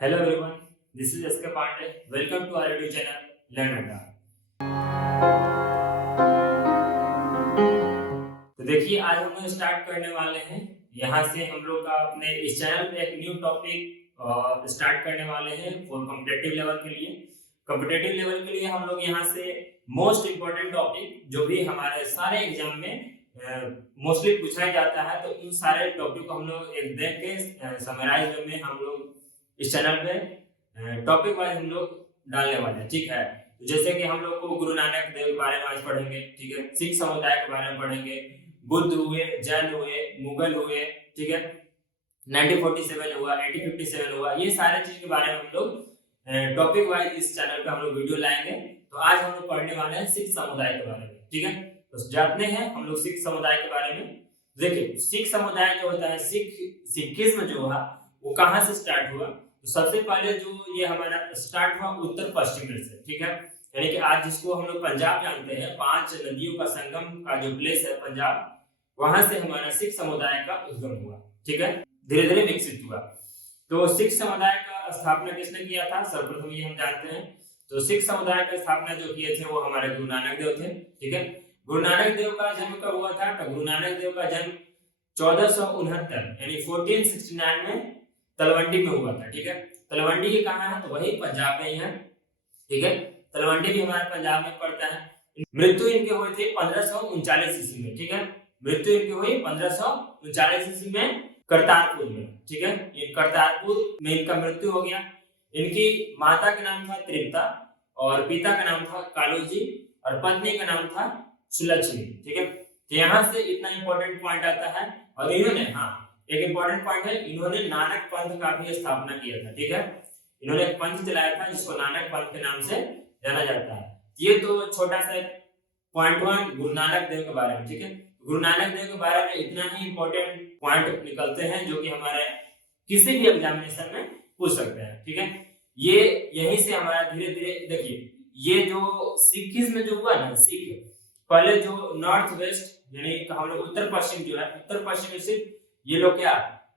Hello everyone, this is SK Pandey. Welcome to our YouTube channel Learn Adda. तो देखिए आज हम लोग स्टार्ट करने वाले हैं। यहाँ से हम लोग का अपने इस चैनल पे एक न्यू टॉपिक स्टार्ट करने वाले हैं फॉर कॉम्पिटिटिव लेवल के लिए। कॉम्पिटिटिव लेवल के लिए हम लोग यहाँ से मोस्ट इम्पोर्टेंट टॉपिक जो भी हमारे सारे एग्जाम में मोस्टली पूछा जाता है, तो इन सारे टॉपिक को हम लोग एक देख के समराइज में हम लोग इस चैनल पे टॉपिक वाइज हम लोग डालने वाले हैं। ठीक है, तो जैसे कि हम लोग को गुरु नानक देव के बारे में आज पढ़ेंगे। ठीक है, सिख समुदाय के बारे में पढ़ेंगे, बुद्ध हुए, जैन हुए, मुगल हुए, ठीक है, 1947 हुआ, 1857 हुआ, ये सारे चीज के बारे में हम लोग टॉपिक वाइज इस चैनल पे हम लोग वीडियो लाएंगे। तो आज हम लोग पढ़ने वाले हैं सिख समुदाय के बारे में। ठीक है, तो जानते हैं हम लोग सिख समुदाय के बारे में। देखिए सिख समुदाय जो होता है, सिखिज्म जो है वो कहाँ से स्टार्ट हुआ। तो सबसे पहले जो ये हमारा स्टार्ट हुआ उत्तर पश्चिम में से। ठीक है, यानी कि आज जिसको हम लोग पंजाब जानते हैं, 5 नदियों का संगम का जो प्लेस है पंजाब, वहां से हमारा सिख समुदाय का उद्गम हुआ। ठीक है, धीरे धीरे विकसित हुआ। तो सिख समुदाय का स्थापना किसने किया था, सर्वप्रथम ये हम जानते हैं। तो सिख समुदाय का स्थापना जो किए थे वो हमारे गुरु नानक देव थे। ठीक है, गुरु नानक देव का जन्म कब हुआ था? तो गुरु नानक देव का जन्म 1469 यानी 1469 में तलवंडी में हुआ था। ठीक है, तलवंडी ये कहाँ है? तो वही पंजाब में ही है। ठीक है, तलवंडी भी हमारे पंजाब में पड़ता है। मृत्यु इनके हुई थी 1539 ईस्वी में। ठीक है, मृत्यु इनकी हुई 1539 ईस्वी में करतारपुर में। ठीक है, ये करतारपुर में इनका मृत्यु हो गया। इनकी माता का नाम था तृप्ता और पिता का नाम था कालूजी और पत्नी का नाम था सुलक्ष्मी। ठीक है, तो यहाँ से इतना इंपॉर्टेंट पॉइंट आता है। और इन्होंने एक इंपॉर्टेंट पॉइंट है, इन्होंने नानक पंथ का भी स्थापना किया था। ठीक है, इन्होंने एक पंथ चलाया था जिसको नानक पंथ के नाम से जाना जाता है। ये तो छोटा सा पॉइंट हुआ गुरु नानक देव के बारे में। ठीक है, गुरु नानक देव के बारे में इतना ही इंपॉर्टेंट पॉइंट निकलते हैं जो कि हमारे किसी भी एग्जामिनेशन में पूछ सकते हैं। ठीक है, ये यहीं से हमारा धीरे धीरे देखिए ये जो सिखिज्म जो हुआ ना, सिख पहले जो नॉर्थ वेस्ट यानी हम लोग उत्तर पश्चिम जो है, उत्तर पश्चिम में सिर्फ ये लोग क्या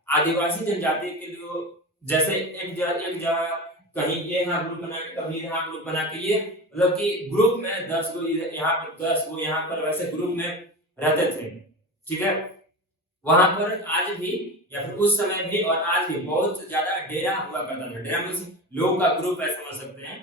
आदिवासी जनजाति के लोग, जैसे एक जगह कहीं ये यहाँ ग्रुप बना के कभी यहाँ ग्रुप बना के, ये मतलब कि ग्रुप में 10 गो यहाँ पे 10 गो यहाँ पर, वैसे ग्रुप में रहते थे। ठीक है, वहां पर आज भी या फिर उस समय भी और आज भी बहुत ज्यादा डेरा हुआ करता था। डेरा मीन्स लोगों का ग्रुप ऐसा समझ सकते हैं।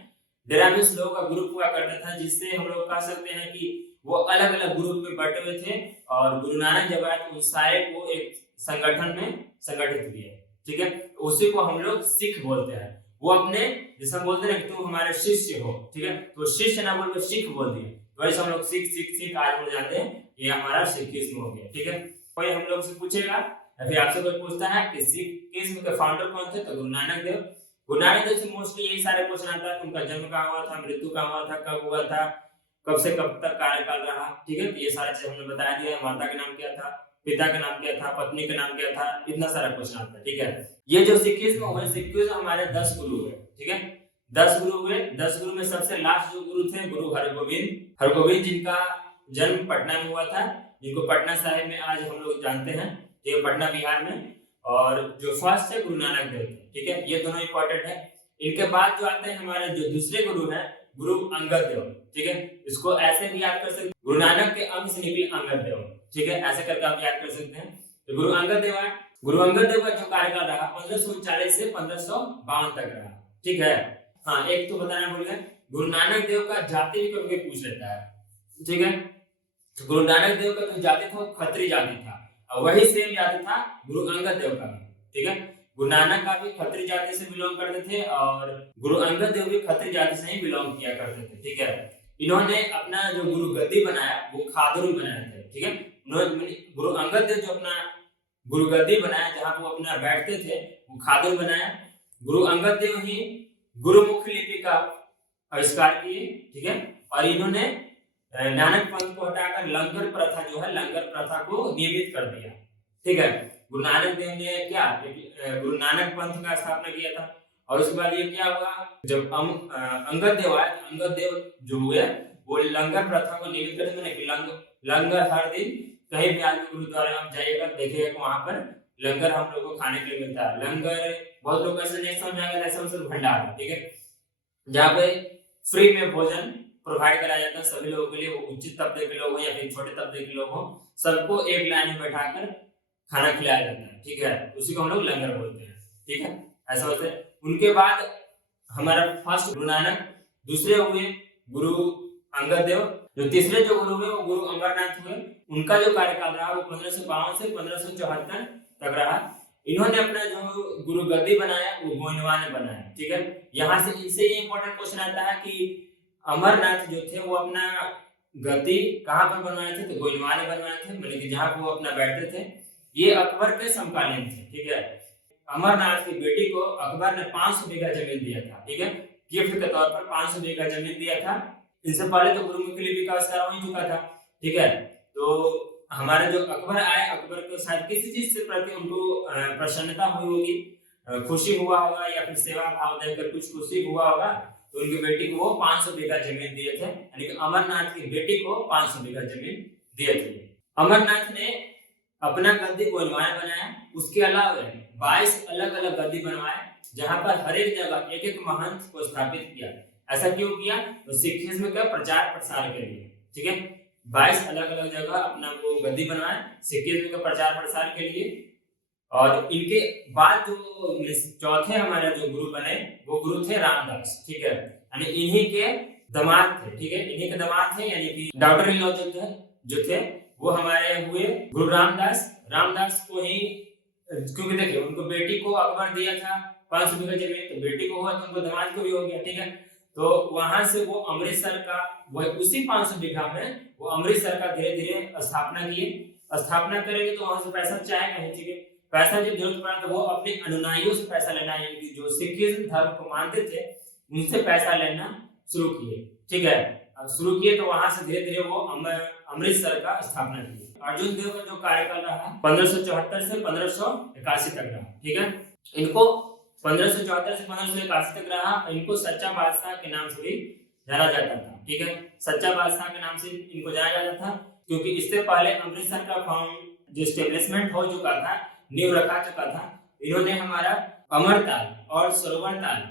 डेरा मीन्स लोगों का ग्रुप हुआ करता था, जिससे हम लोग कह सकते हैं कि वो अलग अलग ग्रुप में बटे हुए थे और गुरु नानक जब आए तो उन सारे को एक संगठन में संगठित किया। ठीक है, उसी को हम लोग सिख बोलते हैं। वो अपने जैसे हम बोलते हैं कि तुम हमारे शिष्य हो। ठीक है, तो शिष्य ना बोल के सिख बोल दिए, वैसे हम लोग सिख सिख सिख आज हम जानते हैं ये हमारा सिखिज्म हो गया। ठीक है, कोई हम लोग से पूछेगा या फिर आपसे कोई पूछता है कि सिखिज्म के फाउंडर कौन थे, तो गुरु नानक देव। गुरु नानक देव से मोस्टली यही सारे क्वेश्चन आता है, उनका जन्म कहाँ हुआ था, मृत्यु कहाँ हुआ था, कब हुआ था, कब से कब तक कार्यकाल रहा। ठीक है, तो ये सारा चीज हमने बता दिया। माता का नाम क्या था, पिता का नाम क्या था, पत्नी का नाम क्या था, इतना सारा क्वेश्चन आता है। ठीक है, ये जो सिखिज्म हुए, सिखिज्म हमारे 10 गुरु हुए। ठीक है, 10 गुरु हुए। 10 गुरु में सबसे लास्ट जो गुरु थे गुरु हरगोविंद, जिनका जन्म पटना में हुआ था, जिनको पटना साहिब में आज हम लोग जानते हैं, ये पटना बिहार में। और जो फर्स्ट है गुरु नानक देव थे। ठीक है, ये दोनों इंपॉर्टेंट है। इनके बाद जो आते हैं हमारे जो दूसरे गुरु हैं गुरु अंगद देव। ठीक है, इसको ऐसे भी याद कर सकते, गुरु नानक के अंग से निकले अंगद देव। ठीक है, ऐसे करके आप याद कर सकते हैं। तो गुरु अंगद देव है। गुरु अंगद देव का जो कार्यकाल रहा 1539 से 1552 तक रहा। ठीक है, हाँ एक तो बताना भूल गए, गुरु नानक देव का जाति भी कभी पूछ लेता है। ठीक है, तो गुरु नानक देव का जो जाति था खत्री जाति था और वही सेम जाति था गुरु अंगद देव का भी। ठीक है, गुरु नानक का भी खत्री जाति से बिलोंग करते थे और गुरु अंगद देव भी खत्री जाति से ही बिलोंग किया करते थे। ठीक है, इन्होंने अपना जो गुरु गद्दी बनाया वो खादर में बनाए थे। ठीक है, गुरु अंगद देव जो अपना गुरु गद्दी बनाया जहां वो अपना बैठते थे वो खादर बनाया। गुरु अंगद देव ही गुरुमुख लिपि का आविष्कार किए। ठीक है, और इन्होंने नानक पंथ को हटाकर लंगर प्रथा जो है, लंगर प्रथा को नियमित कर दिया। ठीक है, गुरु नानक देव ने क्या गुरु नानक पंथ का स्थापना किया था। और उसके बाद ये क्या हुआ, जब अंगद देव आए, अंगद देव जो हुए वो लंगर प्रथा को नियमित करते, मैंने लंगर हर दिन कहीं भी आज गुरुद्वारे में जाइएगा देखिएगा वहां पर लंगर हम लोग को खाने के लिए मिलता है। लंगर बहुत लोग ऐसे नहीं समझ आएगा, ऐसा मतलब भंडार, ठीक है, जहाँ पे फ्री में भोजन प्रोवाइड कराया जाता है सभी लोगों के लिए, वो उचित तबके के लोग हो या फिर छोटे तबके के लोग हो, सबको एक लाइन में बैठाकर खाना खिलाया जाता है, ठीक है, उसी को हम लोग लंगर बोलते हैं, ठीक है, ऐसा होता है। उनके बाद हमारा फर्स्ट गुरु नानक, दूसरे हुए गुरु अंगद देव, जो तीसरे जो गुरु हुए वो गुरु अमरनाथ हुए। उनका जो कार्यकाल रहा वो 1552 से 1574 तक रहा। इन्होंने अपना जो गुरु गद्दी बनाया वो गोइनवा ने बनाया, ठीक है। यहाँ से इससे ये इंपॉर्टेंट क्वेश्चन आता है कि अमरनाथ जो थे वो अपना गद्दी कहाँ पर बनवाए थे, तो गोइनवा ने बनवाए थे, मतलब कि जहाँ वो अपना बैठते थे। ये अकबर के समकालीन थे, ठीक है। अमरनाथ की बेटी को अकबर ने 500 बीघा जमीन दिया था, ठीक है, गिफ्ट के तौर पर 500 बीघा जमीन दिया था। इससे पहले तो गुरुमुखी लिपि का आविष्कार हो चुका था, ठीक है। तो हमारे जो अकबर आए, अकबर को शायद किसी चीज से प्रति उनको प्रसन्नता हुई होगी, खुशी हुआ होगा, या फिर सेवा भाव देकर कुछ खुशी हुआ होगा, तो उनकी बेटी को वो 500 बीघा जमीन दिए थे, यानी कि अमरनाथ की बेटी को 500 बीघा जमीन दिए थे। अमरनाथ ने अपना गद्दी गोइनवा ने बनाया, उसके अलावा 22 अलग अलग गद्दी बनवाए, जहां पर हर एक जगह एक एक महंत को स्थापित किया। ऐसा क्यों किया, तो सिखिज्म का प्रचार प्रसार के लिए, ठीक है। 22 अलग अलग जगह अपना वो गद्दी बनवाए सिखिज्म का प्रचार प्रसार के लिए। और इनके बाद जो चौथे हमारे जो गुरु बने वो गुरु थे रामदास, ठीक है, यानी इन्हीं के दामाद थे, ठीक है, इन्हीं के दामाद थे, यानी कि डॉक्टर इन लॉ जो थे वो हमारे हुए गुरु रामदास। रामदास को ही, क्योंकि देखिए उनको बेटी को अकबर दिया था 500 बीघा जमीन, तो बेटी को हुआ तो उनको दामाद को भी हो गया, ठीक है। तो वहां से वो अमृतसर का, वो उसी 500 बीघा में वो अमृतसर का धीरे धीरे स्थापना किए। स्थापना करेंगे तो वहां से पैसा चाहेगा नहीं, ठीक है, पैसा जब जरूरत पड़ा तो वो अपने अनुयायियों से पैसा लेना, यानी कि जो सिखिज्म धर्म को मानते थे उनसे पैसा लेना शुरू किए, ठीक है। शुरू किए तो वहां से धीरे धीरे वो अमृतसर का स्थापना की। अर्जुन देव का जो कार्यकाल रहा 1574 से 1581 तक रहा, ठीक है। इनको 1574 से 1581 तक रहा। इनको सच्चा बादशाह के नाम से भी जाना जाता था, ठीक है, सच्चा बादशाह के नाम से इनको जाना जाता था, क्योंकि इससे पहले अमृतसर का जो एस्टेब्लिशमेंट हो चुका था, नींव रखा चुका था। इन्होंने हमारा अमरताल और सरोवर ताल,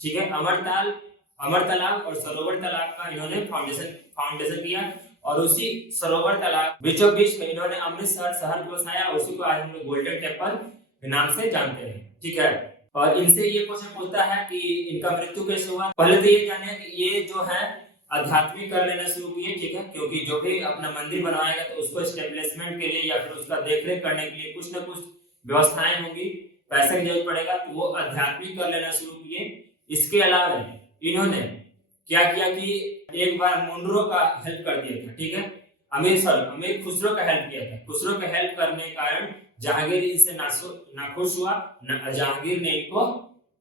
ठीक है, अमर तालाब और सरोवर तालाब का इन्होंने फाउंडेशन किया, और उसी सरोवर तालाब बीचों बीच में इन्होंने अमृतसर शहर को बसाया, उसी को आज हम लोग गोल्डन टेम्पल के नाम से जानते हैं, ठीक है। और इनसे ये क्वेश्चन पूछता है कि इनका मृत्यु कैसे हुआ। पहले तो ये जाने कि ये जो है आध्यात्मिक कर लेना शुरू किए, ठीक है, क्योंकि जो भी अपना मंदिर बनवाएगा तो उसको एस्टेब्लिशमेंट के लिए या फिर उसका देखरेख करने के लिए कुछ ना कुछ व्यवस्थाएं होंगी, पैसे की जरूरत पड़ेगा, तो वो आध्यात्मिक कर लेना शुरू किए। इसके अलावा इन्होंने क्या किया कि एक बार मुंडरो का हेल्प कर दिया था, ठीक है, अमीर खुसरो का हेल्प किया था। खुसरो का हेल्प करने के कारण जहांगीर इनसे नाखुश हुआ, जहांगीर ने इनको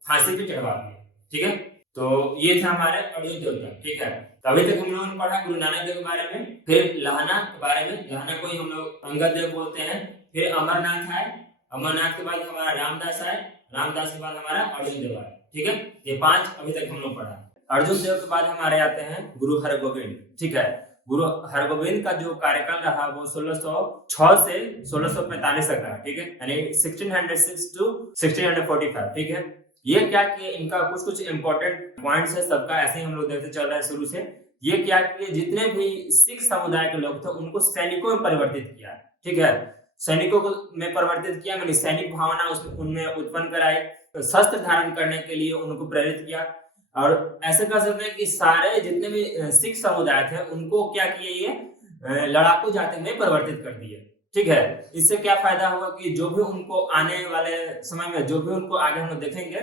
फांसी पे चढ़वा दिया, ठीक है। तो ये था हमारे अर्जुन देवता, ठीक है। तो अभी तक हम लोगों ने पढ़ा गुरु नानक देव के बारे में, फिर लहाना के बारे में, लहाना को ही हम लोग अंगद देव बोलते हैं। फिर अमरनाथ आए, अमरनाथ के बाद हमारा रामदास आए, रामदास के बाद हमारा अर्जुन देव आए, ठीक है। ये 5 अभी तक हम लोग पढ़ा। अर्जुन देव के बाद हमारे आते हैं गुरु हरगोविंद, ठीक है। गुरु हरगोविंद का जो कार्यकाल रहा वो 1606 से 1645 तक रहा, ठीक है, यानी 1606 to 1645, ठीक है। ये क्या किए, इनका कुछ इंपॉर्टेंट पॉइंट्स है सबका, ऐसे ही हम लोग देखते चल रहे हैं शुरू से। ये क्या किए, जितने भी सिख समुदाय के लोग थे उनको सैनिकों में परिवर्तित किया, ठीक है, सैनिकों को में परिवर्तित किया, यानी सैनिक भावना उनमें उत्पन्न कराई, शस्त्र धारण करने के लिए उनको प्रेरित किया। और ऐसे कह सकते हैं कि सारे जितने भी सिख समुदाय थे उनको क्या किए, ये लड़ाकू जाति में परिवर्तित कर दिए, ठीक है। इससे क्या फायदा हुआ कि जो भी उनको आने वाले समय में, जो भी उनको आगे हम लोग देखेंगे,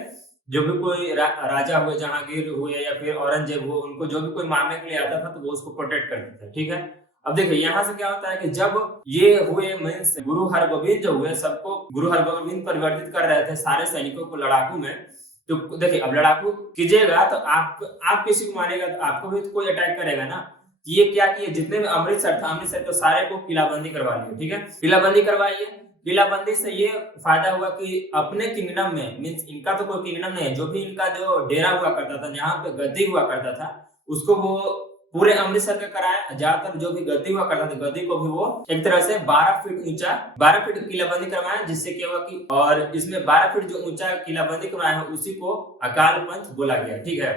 जो भी कोई राजा हुए, जहांगीर हुए या फिर औरंगजेब हुए, उनको जो भी कोई मारने के लिए आता था तो वो उसको प्रोटेक्ट करते थे, ठीक है। अब देखिए यहाँ से क्या होता है कि जब ये हुए मींस गुरु हरगोविंद जो हुए, सबको गुरु हरगोविंद परिवर्तित कर रहे थे सारे सैनिकों को लड़ाकू में। तो देखिए अब लड़ाकू कीजिएगा तो आप किसी को मारेगा तो आपको भी तो कोई अटैक करेगा ना। ये क्या किए, जितने भी अमृतसर था, अमृतसर तो सारे को किलाबंदी करवा लिया, ठीक है, किलाबंदी करवाइए। किलाबंदी से ये फायदा हुआ कि अपने किंगडम में, मींस इनका तो कोई किंगडम नहीं है, जो भी इनका जो डेरा हुआ करता था, जहाँ पे गद्दी हुआ करता था, उसको वो पूरे अमृतसर का कराया। ज्यादातर जो भी गद्दी हुआ करता था, गद्दी को भी वो एक तरह से 12 फीट ऊंचा 12 फीट किलाबंदी करवाया, जिससे क्या हुआ कि और इसमें 12 फीट जो ऊंचा किलाबंदी करवाया है उसी को अकाल पंथ बोला गया। ठीक है,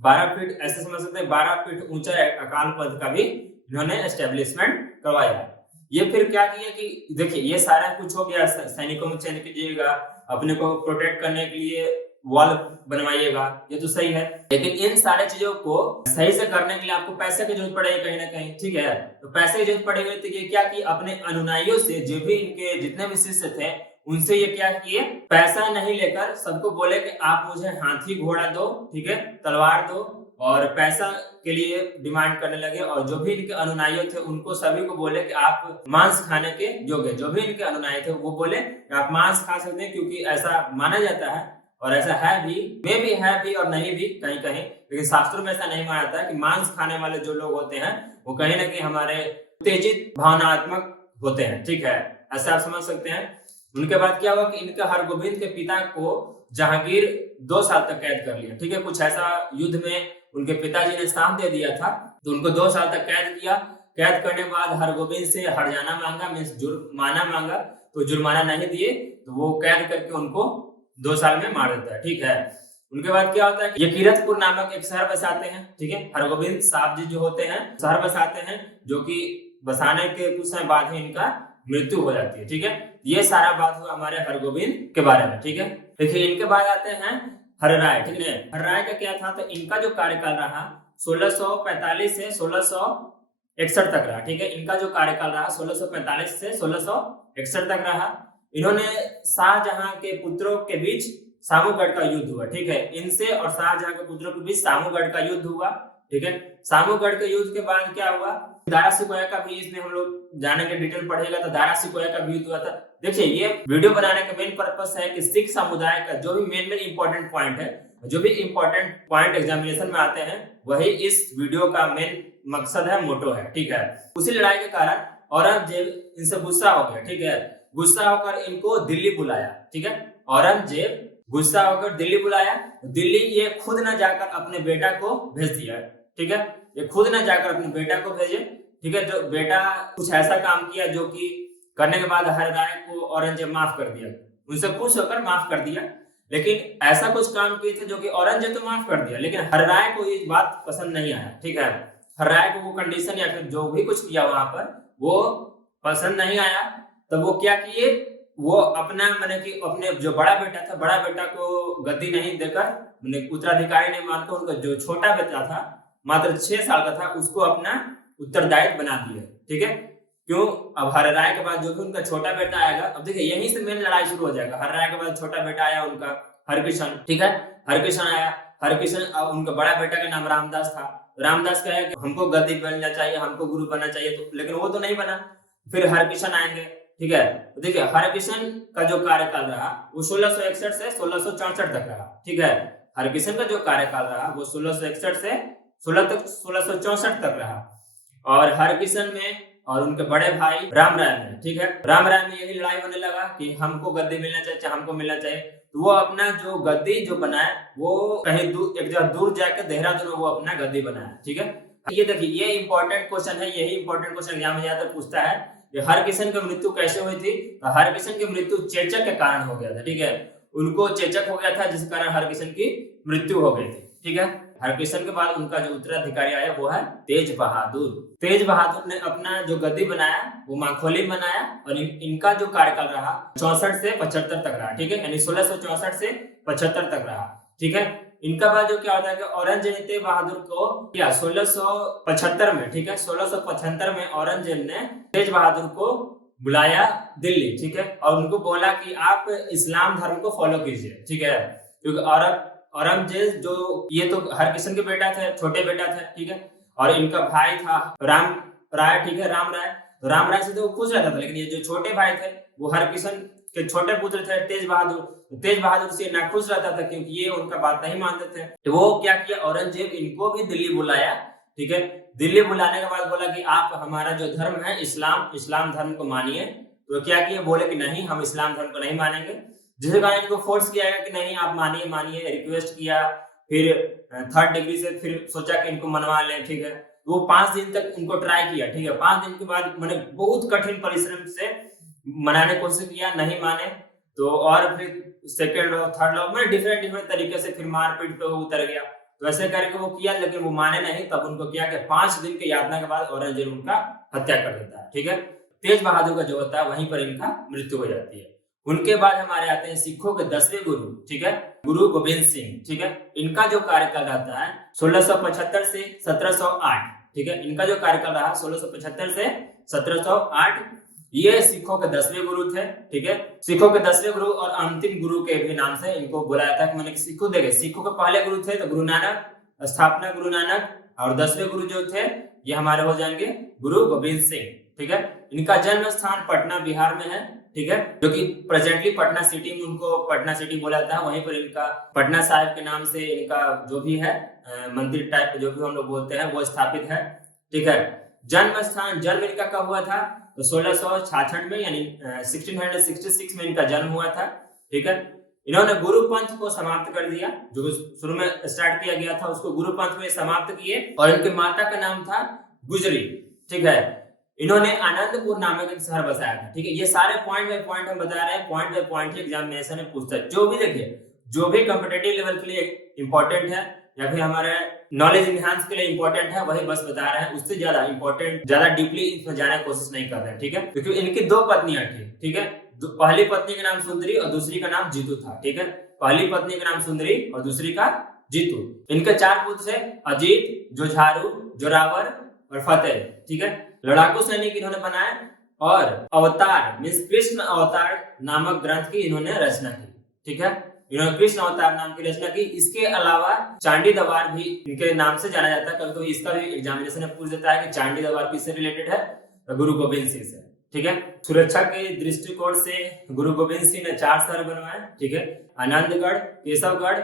12 फीट ऐसे समझ सकते हैं, 12 फीट ऊंचा अकाल पंथ का भी इन्होंने एस्टेब्लिशमेंट करवाया। ये फिर क्या किया कि देखिए ये सारा कुछ हो गया, सैनिकों में चयन कीजिएगा, अपने को प्रोटेक्ट करने के लिए वॉल बनवाइएगा, ये तो सही है, लेकिन इन सारे चीजों को सही से करने के लिए आपको पैसे की जरूरत पड़ेगी कहीं ना कहीं। ठीक है, तो पैसे की जरूरत पड़ेगी तो ये क्या कि अपने अनुयायियों से, जो भी इनके जितने भी शिष्य थे, उनसे ये क्या किए, पैसा नहीं लेकर सबको बोले कि आप मुझे हाथी घोड़ा दो, ठीक है, तलवार दो, और पैसा के लिए डिमांड करने लगे। और जो भी इनके अनुयायी थे उनको सभी को बोले कि आप मांस खाने के योग्य, जो भी इनके अनुयायी थे वो बोले कि आप मांस खा सकते हैं, क्योंकि ऐसा माना जाता है और ऐसा है भी, मे भी है भी और नहीं भी कहीं कहीं, लेकिन शास्त्रों में ऐसा नहीं माना जाता है कि मांस खाने वाले जो लोग होते हैं वो कहीं ना कहीं हमारे उत्तेजित भावनात्मक होते हैं। ठीक है, ऐसा आप समझ सकते हैं। उनके बाद क्या हुआ कि इनके हरगोविंद के पिता को जहांगीर 2 साल तक कैद कर लिया। ठीक है, कुछ ऐसा युद्ध में उनके पिताजी ने साथ दे दिया था, तो उनको 2 साल तक कैद किया। कैद करने के बाद हरगोविंद से हरजाना मांगा, मीन्स जुर्माना मांगा, तो जुर्माना नहीं दिए तो वो कैद करके उनको 2 साल में मार देता है। ठीक है, उनके बाद क्या होता है कि ये कीरतपुर नामक एक शहर बसाते हैं। ठीक है, हरगोविंद साहब जी जो होते हैं शहर बसाते हैं, जो कि बसाने के कुछ समय बाद ही इनका मृत्यु हो जाती है। ठीक है, ये सारा बात हुआ हमारे हरगोविंद के बारे में। ठीक है, देखिए इनके बाद आते हैं हरराय। ठीक है, हरराय का क्या था, तो इनका जो कार्यकाल रहा 1645 से 1661 तक रहा। ठीक है, इनका जो कार्यकाल रहा 1645 से 1661 तक रहा। इन्होंने शाहजहां के पुत्रों के बीच सामूगढ़ का युद्ध हुआ। ठीक है, इनसे और शाहजहां के पुत्रों के बीच सामूगढ़ का युद्ध हुआ। ठीक है, सामूगढ़ के युद्ध के बाद क्या हुआ, दारा सिकोया का भी इसमें हम लोग जानेंगे, डिटेल पढ़ेगा, तो दारा सिकोया का भी युद्ध हुआ था। देखिए ये वीडियो बनाने का मेन पर्पस है कि सिख समुदाय का जो भी मेन इंपॉर्टेंट पॉइंट है, जो भी इंपॉर्टेंट पॉइंट एग्जामिनेशन में आते हैं, वही इस वीडियो का मेन मकसद है, मोटो है। ठीक है, उसी लड़ाई के कारण औरंगजेब इनसे गुस्सा हो गया। ठीक है, गुस्सा होकर इनको दिल्ली बुलाया। ठीक है, औरंगजेब गुस्सा होकर दिल्ली बुलाया, दिल्ली ये खुद न जाकर अपने बेटा को भेज दिया। ठीक है, ये खुद न जाकर अपने बेटा को भेजे। ठीक है, जो बेटा कुछ ऐसा काम किया जो कि करने के बाद हरराय को औरंगजेब माफ कर दिया, उनसे खुश होकर माफ कर दिया। लेकिन ऐसा कुछ काम किए थे जो कि औरंगजेब तो माफ कर दिया, लेकिन हरराय को ये बात पसंद नहीं आया। ठीक है, हरराय को वो कंडीशन या फिर जो भी कुछ किया वहां पर वो पसंद नहीं आया। तो वो क्या किए, वो अपना मैंने कि अपने जो बड़ा बेटा था, बड़ा बेटा को गद्दी नहीं देकर उत्तराधिकारी नहीं मानकर उनका जो छोटा बेटा था मात्र 6 साल का था उसको अपना उत्तरदायित्व बना दिया। ठीक है, क्यों, अब हरराय के बाद जो भी उनका छोटा बेटा आएगा, अब देखिए यहीं से मेन लड़ाई शुरू हो जाएगा। हरराय के बाद छोटा बेटा आया उनका हरकिशन। ठीक है, हरकिशन आया, हरकिशन उनका बड़ा बेटा का नाम रामदास था। रामदास कहा कि हमको गद्दी बनना चाहिए, हमको गुरु बनना चाहिए, तो लेकिन वो तो नहीं बना। फिर हरकिशन आएंगे। ठीक है, तो देखिए हरकिशन का जो कार्यकाल रहा वो 1661 से 1664 तक रहा। ठीक है, हरकिशन का जो कार्यकाल रहा वो 1661 से 1664 तक रहा। और हरकिशन में और उनके बड़े भाई राम राय में, ठीक है, राम राय में यही लड़ाई होने लगा कि हमको गद्दी मिलना चाहिए, हमको मिलना चाहिए। तो वो अपना जो गद्दी जो बनाया वो कहीं दूर, एक जगह दूर जाकर देहरादून में वो अपना गद्दी बनाया। ठीक है, ये देखिए ये इंपॉर्टेंट क्वेश्चन है, यही इंपॉर्टेंट क्वेश्चन एग्जाम में ज्यादा पूछता है कि हरकिशन की मृत्यु कैसे हुई थी। तो हरकिशन की मृत्यु चेचक के कारण हो गया था। ठीक है, उनको चेचक हो गया था जिस कारण हरकिशन की मृत्यु हो गई थी। ठीक है, हरकिशन के बाद उनका जो उत्तराधिकारी आया वो है तेज बहादुर। तेज बहादुर ने अपना जो गद्दी बनाया वो माखोली बनाया और इनका जो कार्यकाल रहा 64 से 75 तक रहा। ठीक है, यानी 1664 से 75 तक रहा। ठीक है, इनका बाद जो क्या होता है कि औरंगजेब ने तेज बहादुर को क्या 1675 में, ठीक है, 1675 में औरंगजेब ने तेज बहादुर को बुलाया दिल्ली। ठीक है, और उनको बोला कि आप इस्लाम धर्म को फॉलो कीजिए। ठीक है, क्योंकि औरंगजेब जो ये तो हरकिशन के बेटा थे, छोटे बेटा थे। ठीक है, और इनका भाई था राम राय। ठीक है, राम राय, तो राम राय से तो खुश रहता था, लेकिन ये जो छोटे भाई थे वो हरकिशन के छोटे पुत्र थे तेज बहादुर, तेज बहादुर से नाखुश रहता था क्योंकि ये उनका बात नहीं मानते थे। तो वो क्या किया, औरंगजेब इनको भी दिल्ली बुलाया। ठीक है, दिल्ली बुलाने के बाद बोला कि आप हमारा जो धर्म है इस्लाम धर्म को मानिए। तो क्या किया, बोले कि नहीं, हम इस्लाम धर्म को नहीं मानेंगे। जिसके कारण इनको फोर्स किया गया कि नहीं आप मानिए, रिक्वेस्ट किया। फिर 3rd डिग्री से फिर सोचा कि इनको मनवा लें। ठीक है, तो वो 5 दिन तक उनको ट्राई किया, ठीक है। 5 दिन के बाद मैंने बहुत कठिन परिश्रम से मनाने की कोशिश किया, नहीं माने, तो और फिर सेकेंड लो, थर्ड लो, मैं डिफरेंट तरीके से फिर मारपीट पे उतर गया। तो ऐसे करके वो किया, लेकिन वो माने नहीं। तब उनको किया कि 5 दिन की यातना के बाद औरंगजेब उनका हत्या कर देता है, ठीक है। तेज बहादुर का जो होता है वहीं पर इनका मृत्यु हो जाती है। उनके बाद हमारे आते हैं सिखों के 10वें गुरु, ठीक है, गुरु गोविंद सिंह, ठीक है। इनका जो कार्यकाल रहता है 1675 से 1708, ठीक है। इनका जो कार्यकाल रहा 1675 से 1708। ये सिखों के 10वें गुरु थे, ठीक है। सिखों के 10वें गुरु और अंतिम गुरु के भी नाम से इनको बुलाया था कि मैंने सिखों देखे। सिखों के पहले गुरु थे तो गुरु नानक, स्थापना गुरु नानक, और 10वें गुरु जो थे ये हमारे हो जाएंगे गुरु गोविंद सिंह, ठीक है। इनका जन्म स्थान पटना बिहार में है, ठीक है, जो कि प्रेजेंटली पटना सिटी में उनको पटना सिटी बोला जाता है। वहीं पर इनका पटना साहिब के नाम से इनका जो भी है मंदिर टाइप जो भी हम लोग बोलते हैं वो स्थापित है, ठीक है। जन्म स्थान, जन्म इनका कब हुआ था तो 1666 में, यानी 1666 में इनका जन्म हुआ था, ठीक है। इन्होंने गुरु पंथ को समाप्त कर दिया, जो शुरू में स्टार्ट किया गया था उसको गुरु पंथ में समाप्त किए। और इनके माता का नाम था गुजरी, ठीक है। इन्होंने आनंदपुर नामक एक शहर बसाया था, ठीक है। ये सारे पॉइंट बाय पॉइंट हम बता रहे हैं, पॉइंट बाय पॉइंट एग्जामिनेशन में पूछता है। जो भी देखिए, जो भी कॉम्पिटिटिव लेवल के लिए इंपॉर्टेंट है या फिर हमारे नॉलेज इनहांस के लिए इंपॉर्टेंट है वही बस बता रहे हैं। उससे ज्यादा इंपॉर्टेंट, ज्यादा डीपली इसमें जाने की कोशिश नहीं कर रहे हैं, ठीक है। क्योंकि इनकी 2 पत्नियां थी, ठीक है। पहली पत्नी का नाम सुंदरी और दूसरी का नाम जीतू था, ठीक है। पहली पत्नी का नाम सुंदरी और दूसरी का जीतू। इनके 4 पुत्र थे, अजीत, जुझारू, जोरावर और फतेह, ठीक है। लड़ाकू सैनिक इन्होंने बनाए और अवतार मींस कृष्ण अवतार नामक ग्रंथ की इन्होंने रचना की, ठीक है। इन्होंने कृष्ण अवतार नाम की रचना की। इसके अलावा चांडी दरबार भी इनके नाम से जाना जाता है। कभी-कभी इसका भी एग्जामिनेशन में पूछ देता है कि चांडी दरबार किससे रिलेटेड है, तो गुरु गोविंद सिंह से, ठीक है। सुरक्षा के दृष्टिकोण से गुरु गोविंद सिंह ने 4 शहर बनवाए, ठीक है, आनंदगढ़, केशवगढ़,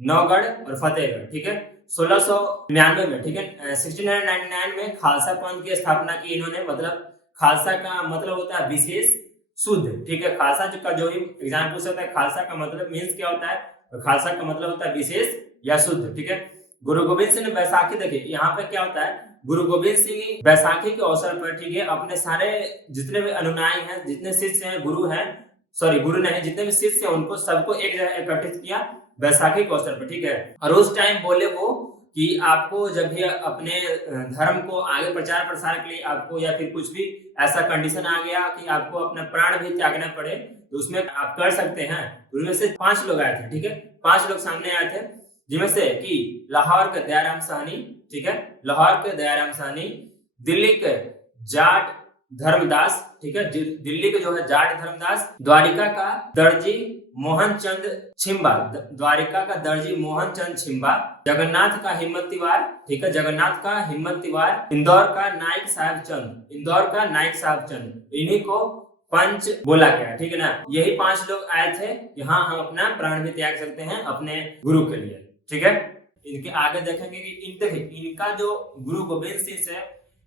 नौगढ़ और फतेहगढ़, ठीक है। 1699 में, ठीक है, 1699 में खालसा पंथ की स्थापना की इन्होंने। मतलब खालसा का मतलब होता है विशेष शुद्ध, ठीक है। खालसा का जो भी एग्जाम पूछ सकता है, खालसा का मतलब मीन्स क्या होता है, तो खालसा का मतलब होता है विशेष या शुद्ध, ठीक है। गुरु गोविंद सिंह ने बैसाखी, देखिए यहाँ पे क्या होता है, गुरु गोविंद सिंह बैसाखी के अवसर पर, ठीक है, अपने सारे जितने भी अनुयायी हैं, जितने शिष्य हैं, गुरु हैं, सॉरी गुरु नहीं, जितने भी शिष्य हैं उनको सबको एक जगह एकत्रित किया बैसाखी के अवसर पर, ठीक है। और उस टाइम बोले वो कि आपको जब भी अपने धर्म को आगे प्रचार प्रसार के लिए आपको या फिर कुछ भी ऐसा कंडीशन आ गया कि आपको अपना प्राण भी त्यागना पड़े तो उसमें आप कर सकते हैं। उनमें से 5 लोग आए थे, ठीक है, 5 लोग सामने आए थे, जिनमें से कि लाहौर के दयाराम साहनी, ठीक है, लाहौर के दयाराम साहनी, दिल्ली के जाट धर्मदास, ठीक है, दिल्ली के जो है जाट धर्मदास, द्वारिका का दर्जी मोहन चंद छिम्बा, द्वारिका का दर्जी मोहन चंद छिम्बा, जगन्नाथ का हिम्मत तिवार, ठीक है, जगन्नाथ का हिम्मत तिवार, इंदौर का नाइक साहब चंद, इंदौर का नाइक साहब चंद, इन्हीं को पंच बोला गया, ठीक है ना। यही 5 लोग आए थे कि हाँ हम अपना प्राण भी त्याग सकते हैं अपने गुरु के लिए, ठीक है। इनके आगे देखेंगे कि इनका जो गुरु गोविंद सिंह से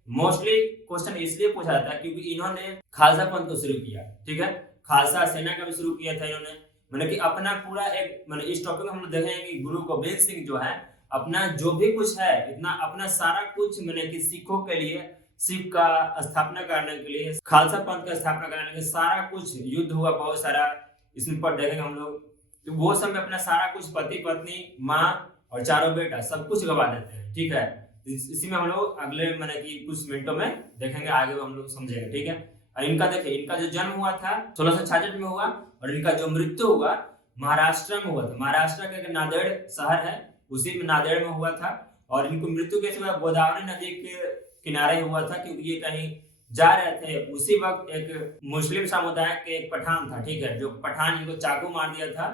मोस्टली क्वेश्चन इसलिए पूछा जाता है क्योंकि इन्होंने खालसा पंथ को शुरू किया, ठीक है, खालसा सेना का भी शुरू किया था इन्होंने। मतलब कि अपना पूरा एक, मतलब इस टॉपिक में हम लोग देखेंगे कि गुरु गोविंद सिंह जो है अपना जो भी कुछ है इतना अपना सारा कुछ, मतलब कि सिखों के लिए, सिख का स्थापना करने के लिए, खालसा पंथ का स्थापना करने के लिए सारा कुछ युद्ध हुआ, बहुत सारा इसमें पर देखेंगे हम लोग। तो वो सब में अपना सारा कुछ पति पत्नी माँ और चारों बेटा सब कुछ गवा देते हैं, ठीक है। इसी में हम लोग अगले मैंने कि कुछ मिनटों में देखेंगे, आगे हम लोग समझेंगे, ठीक है। और इनका देखिए, इनका जो जन्म हुआ था 1666 में हुआ और इनका जो मृत्यु हुआ महाराष्ट्र में हुआ था। महाराष्ट्र का एक नांदेड़ शहर है, उसी में नांदेड़ में हुआ था। और इनको मृत्यु कैसे हुआ, गोदावरी नदी के किनारे हुआ था, क्योंकि ये कहीं जा रहे थे। उसी वक्त एक मुस्लिम समुदाय के एक पठान था, ठीक है, जो पठान इनको चाकू मार दिया था,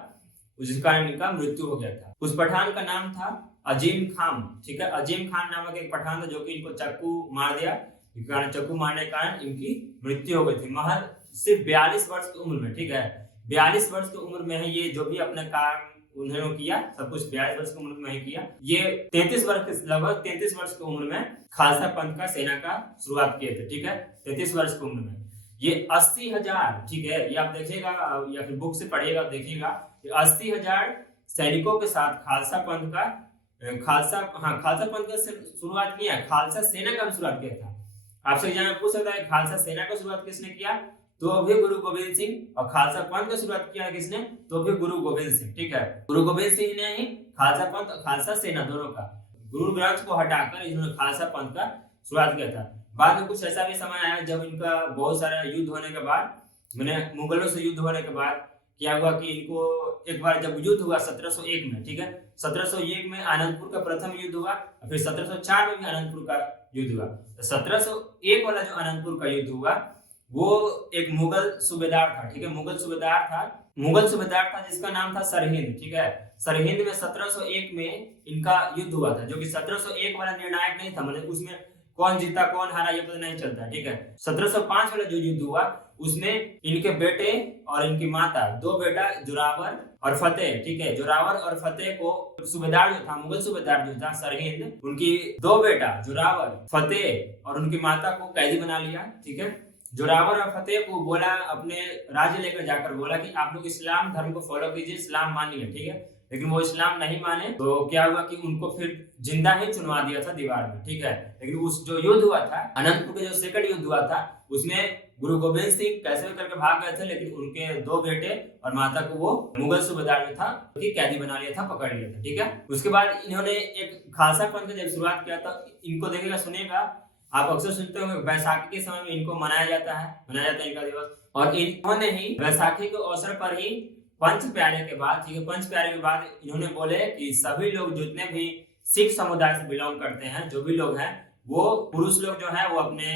जिस कारण इनका मृत्यु हो गया था। उस पठान का नाम था अजीम खान, ठीक है, अजीम खान नामक एक पठान था जो कि इनको चाकू मार दिया, चाकू मारने के कारण इनकी मृत्यु हो गई थी। महज सिर्फ 42 वर्ष की उम्र में, ठीक है, 42 वर्ष की उम्र में है ये जो भी अपने काम उन्होंने किया, सब कुछ 42 वर्ष की उम्र में ही किया। ये 33 वर्ष, लगभग 33 वर्ष की उम्र में खालसा पंथ का सेना का शुरुआत किए थे, ठीक है, 33 वर्ष की उम्र में। ये 80,000, ठीक है, ये आप देखिएगा या फिर बुक से पढ़िएगा, देखिएगा 80,000 सैनिकों के साथ खालसा पंथ का खालसा पंथ का शुरुआत किया, खालसा सेना का शुरुआत किया था। आपसे एग्जाम में पूछ सकता है खालसा सेना का शुरुआत किसने किया, तो भी गुरु गोविंद सिंह। और खालसा पंथ का शुरुआत किया किसने, तो भी गुरु गोविंद सिंह। ठीक है, गुरु गोविंद सिंह ने ही खालसा पंथ और खालसा सेना दोनों का, गुरु ग्रंथ को हटाकर इन्होंने खालसा पंथ का शुरुआत किया था। बाद में कुछ ऐसा भी समय आया जब इनका बहुत सारा युद्ध होने के बाद, मैंने मुगलों से युद्ध होने के बाद क्या हुआ कि इनको एक बार जब युद्ध हुआ 1701 में, ठीक है, 1701 में आनंदपुर का प्रथम युद्ध हुआ, और फिर 1704 में भी आनंदपुर का युद्ध हुआ। तो 1701 वाला जो आनंदपुर का युद्ध हुआ वो एक मुगल सूबेदार था, ठीक है, मुगल सूबेदार था जिसका नाम था सरहिंद। ठीक है, सरहिंद में 1701 में इनका युद्ध हुआ था, जो कि 1701 वाला निर्णायक नहीं था, मतलब उसमें कौन जीता कौन हारा ये पता नहीं चलता। ठीक है, 1705 वाला जो युद्ध हुआ उसमें इनके बेटे और इनकी माता, दो बेटा जोरावर और फतेह, ठीक है, जोरावर और फतेह को सूबेदार जो था, मुगल सूबेदार जो था सरहिंद, उनकी दो बेटा जोरावर, फतेह और उनकी माता को कैदी बना लिया। ठीक है, जोरावर और फतेह को बोला, अपने राज्य लेकर जाकर बोला कि आप लोग इस्लाम धर्म को फॉलो कीजिए, इस्लाम मान लिया। ठीक है, लेकिन वो इस्लाम नहीं माने, तो क्या हुआ कि उनको फिर जिंदा ही चुनवा दिया था दीवार में। ठीक है, लेकिन उस जो युद्ध हुआ था अनंतपुर का, जो सेकंड युद्ध हुआ था, उसमें गुरु गोविंद सिंह कैसे भी करके भाग गए थे, लेकिन उनके दो बेटे और माता को वो मुगल सूबेदार जो था कि कैदी बना लिया था, पकड़ लिया था। ठीक है, उसके बाद इन्होंने एक खालसा पंथ की जब शुरुआत किया था, इनको देखेगा सुनेगा, आप अक्सर सुनते होंगे बैसाखी के समय में इनको मनाया जाता है इनका दिवस। और इन्होंने ही बैसाखी के अवसर पर ही पंच प्यारे के बाद, ठीक है, पंच प्यारे के बाद इन्होंने बोले कि सभी लोग जितने भी सिख समुदाय से बिलोंग करते हैं, जो भी लोग हैं, वो पुरुष लोग जो है वो अपने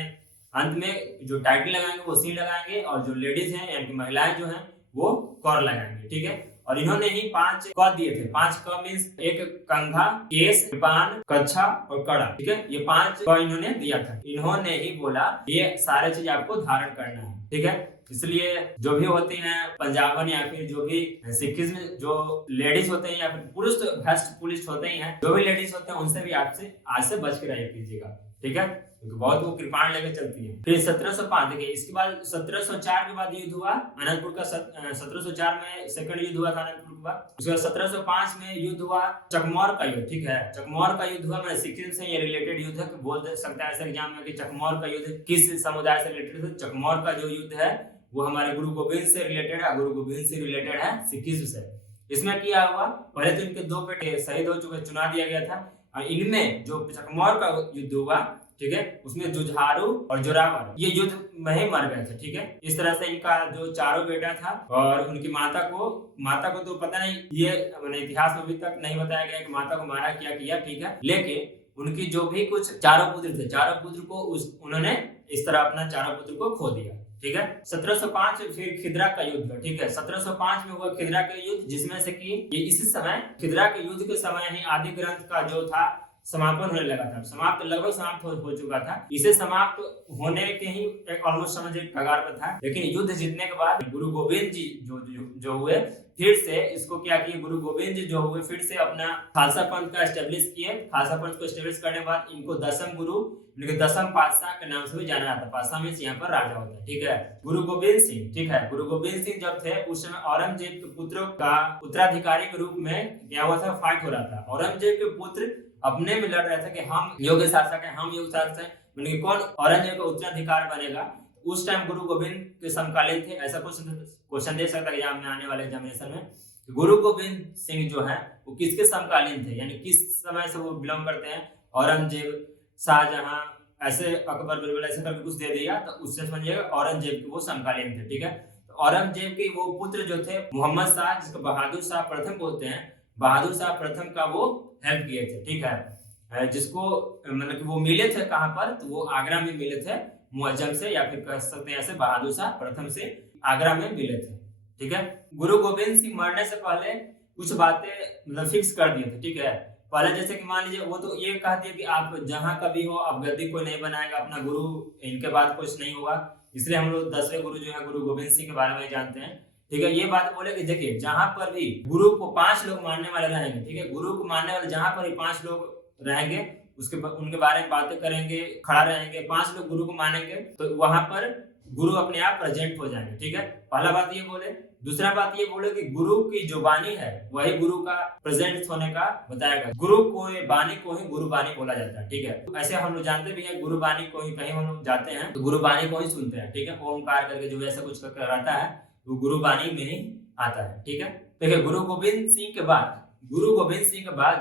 अंत में जो टाइटल लगाएंगे वो सी लगाएंगे, और जो लेडीज हैं यानी कि महिलाएं जो हैं वो कौर लगाएंगे। ठीक है, और इन्होंने ही 5 क दिए थे। 5 क मींस एक कंघा, केस, कृपान, कच्छा और कड़ा। ठीक है, ये 5 क इन्होंने दिया था। इन्होंने ही बोला ये सारे चीज आपको धारण करना है। ठीक है, इसलिए जो भी होते हैं पंजाबन या फिर जो भी सिखिज्म जो लेडीज होते हैं या फिर पुरुष तो भ्रष्ट पुलिस होते ही हैं, जो भी लेडीज होते हैं उनसे भी आपसे आज से बच के रहिए कीजिएगा। ठीक है, क्योंकि बहुत वो कृपाण लेकर चलती है। फिर 1705 देखिए, इसके बाद 1704 के बाद युद्ध हुआ अनंतपुर का, 1704 में सेकंड युद्ध हुआ था अनंतपुर के बाद। उसके बाद 1705 में युद्ध हुआ चकमौर का युद्ध। ठीक है, चकमौर का युद्ध हुआ, मैं सिक्किम से ये रिलेटेड युद्ध है, बोल सकता है ऐसे एग्जाम में कि चकमौर का युद्ध किस समुदाय से रिलेटेड है। चकमौर का जो युद्ध है वो हमारे गुरु गोविंद से रिलेटेड है, गुरु गोविंद से रिलेटेड है सिखिज्म से। इसमें क्या हुआ, पहले तो इनके दो बेटे शहीद हो चुके, चुना दिया गया था, और इनमें जो चकमौर का युद्ध हुआ, ठीक है, उसमें जुझारू और जोरावर ये युद्ध में ही मर गए थे। ठीक है, इस तरह से इनका जो चारों बेटा था और उनकी माता को तो पता नहीं, ये मैंने इतिहास में अभी तक नहीं बताया गया कि माता को मारा क्या किया। ठीक है, लेकिन उनकी जो भी कुछ चारों पुत्र थे, चारों पुत्र को उन्होंने इस तरह अपना चारों पुत्र को खो दिया। ठीक है, 1705 फिर खिदरा का युद्ध। ठीक है, 1705 में हुआ खिदरा का युद्ध, जिसमें से कि इसी समय खिदरा के युद्ध के समय ही आदि ग्रंथ का जो था समापन होने लगा था, लगभग समाप्त हो चुका था। इसे समाप्त होने के ही ऑलमोस्ट समझ कगार पर था, लेकिन युद्ध जीतने के बाद गुरु गोविंद जी जो हुए, फिर से इसको क्या किए, गुरु गोविंद जी जो हुए फिर से अपना खालसा पंथ का एस्टेब्लिश किए। खालसा पंथ को एस्टेब्लिश करने के बाद इनको दसम गुरु, इनके दसम पातशाह के नाम से भी जाना जाता है। पातशाह में यहाँ पर राजा होता है। ठीक है, गुरु गोविंद सिंह, ठीक है, गुरु गोविंद सिंह जब थे उस समय औरंगजेब के पुत्रों का उत्तराधिकारी के रूप में क्या हुआ था, फाइट हो रहा था। औरंगजेब के पुत्र अपने में लड़ रहे थे कि हम योग्य शासक हैं, हम योग्य शासक हैं, कौन औरंगजेब का उत्तराधिकार बनेगा। उस टाइम गुरु गोविंद के समकालीन थे, ऐसा क्वेश्चन दे सकता है एग्जाम में, आने वाले एग्जामिनेशन में। गुरु गोविंद सिंह जो है वो किसके समकालीन थे, यानी किस समय से वो बिलोंग करते हैं। औरंगजेब, शाहजहां, ऐसे अकबर बिरबल ऐसे करके कुछ दे दिया, तो उससे समझिएगा औरंगजेब के वो समकालीन थे। ठीक है, तो औरंगजेब के वो पुत्र जो थे मोहम्मद शाह, जिसको बहादुर शाह प्रथम बोलते हैं, बहादुर शाह प्रथम का वो हेल्प किए थे। ठीक है, जिसको मतलब कि वो मिले थे कहां पर, तो वो आगरा में मिले थे मुअज्जम से, या फिर कह सकते हैं ऐसे बहादुर शाह प्रथम से आगरा में मिले थे। ठीक है, गुरु गोविंद सिंह मरने से पहले कुछ बातें मतलब फिक्स कर दिए थे। ठीक है, पहले जैसे कि मान लीजिए वो तो ये कह दिया कि आप जहां कभी हो आप गद्दी कोई नहीं बनाएगा, अपना गुरु इनके बाद कुछ नहीं होगा। इसलिए हम लोग 10वें गुरु जो है गुरु गोविंद सिंह के बारे में जानते हैं। ठीक है, ये बात बोले कि देखिए जहां पर भी गुरु को 5 लोग मानने वाले रहेंगे, ठीक है, गुरु को मानने वाले जहां पर भी 5 लोग रहेंगे, उनके बारे में बातें करेंगे, खड़ा रहेंगे, 5 लोग गुरु को मानेंगे, तो वहां पर गुरु अपने आप प्रेजेंट हो जाएंगे। ठीक है, पहला बात ये बोले। दूसरा बात ये बोले कि गुरु की जो वाणी है वही गुरु का प्रेजेंट होने का बताएगा। गुरु को वाणी को ही गुरु वाणी बोला जाता है। ठीक है, ऐसे हम लोग जानते भी हैं गुरु वाणी को ही, कहीं हम लोग जाते हैं तो गुरु वाणी को ही सुनते हैं। ठीक है, ओमकार करके जो ऐसा कुछ करके रहता है वो गुरु वाणी में ही आता है। ठीक है, देखिए गुरु गोविंद सिंह के बाद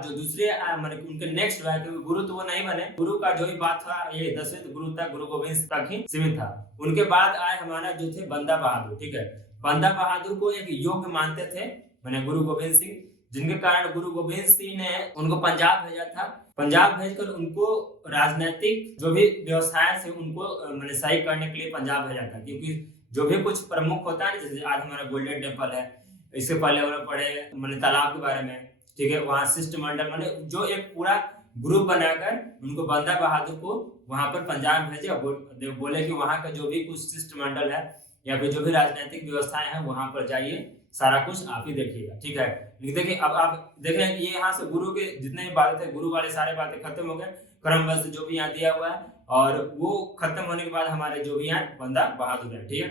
जो दूसरे मतलब उनके नेक्स्ट हुआ, क्योंकि गुरु तो वो नहीं बने, गुरु का जो ही बात था ये 10वें गुरु तक, गुरु गोविंद तक ही सीमित था। उनके बाद आए हमारा जो थे बंदा बहादुर। ठीक है, बंदा बहादुर को एक योग्य मानते थे मैंने गुरु गोविंद सिंह, जिनके कारण गुरु गोविंद सिंह ने उनको पंजाब भेजा था। पंजाब भेजकर उनको राजनीतिक जो भी व्यवसाय से उनको मैंने सही करने के लिए पंजाब भेजा था। क्योंकि जो भी कुछ प्रमुख होता है, जैसे आज हमारा गोल्डन टेम्पल है, इससे पहले हम लोग पढ़े मैंने तालाब के बारे में। ठीक है, वहाँ शिष्टमंडल मैंने जो एक पूरा ग्रुप बनाकर उनको बंदा बहादुर को वहां पर पंजाब भेजे, बोले कि वहां का जो भी कुछ शिष्टमंडल है या फिर जो भी राजनीतिक व्यवस्थाएं हैं वहां पर जाइए, सारा कुछ आप ही देखिएगा। ठीक है, देखिए अब आप देख रहे हैं कि ये यहाँ से गुरु के जितने भी बातें थे, गुरु वाले सारे बातें खत्म हो गए, क्रमबद्ध जो भी यहाँ दिया हुआ है, और वो खत्म होने के बाद हमारे जो भी यहाँ बंदा बहादुर है। ठीक है,